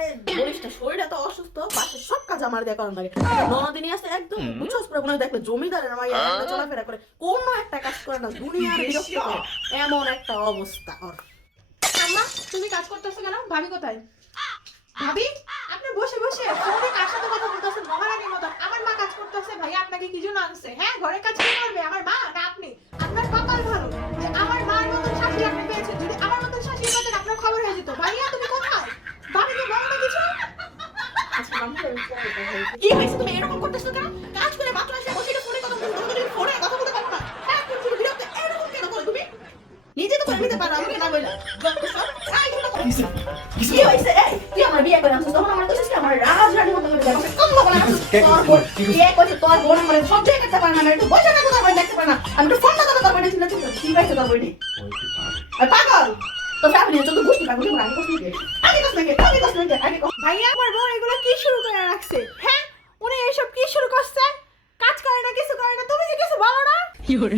আরে বলিস না, শরীরটা তো অসুস্থ, বাসার সব কাজ আমার দিয়ে করার লাগে। ননদিনী আছে একদম বুঝছস, পুরো মনে হয় দেখলে জমিদারের মাইয়া একটা চলাফেরা করে, কোনো একটা কাজ করে না, দুনিয়ার বিরক্ত করে, এমন একটা অবস্থা ওর। আম্মা তুমি কাজ করতেছো কেন? ভাবি কোথায়? ভাবি আপনি বসে বসে ফোনে কার সাথে কথা বলতেছেন মহারানীর মতন? আমার মা কাজ করতেছে, ভাই আপনাকে কি জন্য আনছে? হ্যাঁ, ঘরের কাজ কে করবে? আমার মা না আপনি? আপনার কপাল ভালো যে আমার মার মতন শাশুড়ি আপনি পেয়েছেন। যদি আমার মতন শাশুড়ি পেতেন আপনার খবর হয়ে যেত। ভাইয়া তুমি কোথায়? ভাবিকে বলো না কিছু। আচ্ছা মাম্মা, কি হয়েছে? তুমি এরকম করতেছো কেন? কাজ করে মাত্র এসে বসে ফোনে কথা বলছো, তুমি যদি ফোনে কথা বলতে পারো না, হ্যাঁ তুমি শুধু বিরক্ত এরকম কেন করো তুমি? নিজে তো করে নিতে পারো, আমাকে না বললা। যত সব ছাই ছোট করে দিছো। কি হয়েছে? এই তুই আমার বিয়ে করে আনছিস, তখন আমার কইছিস কি আমার রাজরানীর মতো করে দেখো, কম লোক না তোর বোন বিয়ে কইছে, তোর বোন আমার সহ্য করতে পারে না, একটু বসে থাকো, তারপরে দেখতে পারে না, আমি একটু ফোন না করতে তারপরে চিন্তা চিন্তা কি হয়েছে তোর বইনি? আর পাগল তো ফ্যামিলি যত গোষ্ঠী পাগল তুমি আগে কষ্ট নিয়ে আগে কষ্ট নাকি আগে কষ্ট নাকি আগে কষ্ট। ভাইয়া আমার বউ এগুলো কি শুরু করে রাখছে? হ্যাঁ, উনি এসব কি শুরু করছে? কাজ করে না, কিছু করে না, তুমি যে কিছু বলো না। কি করে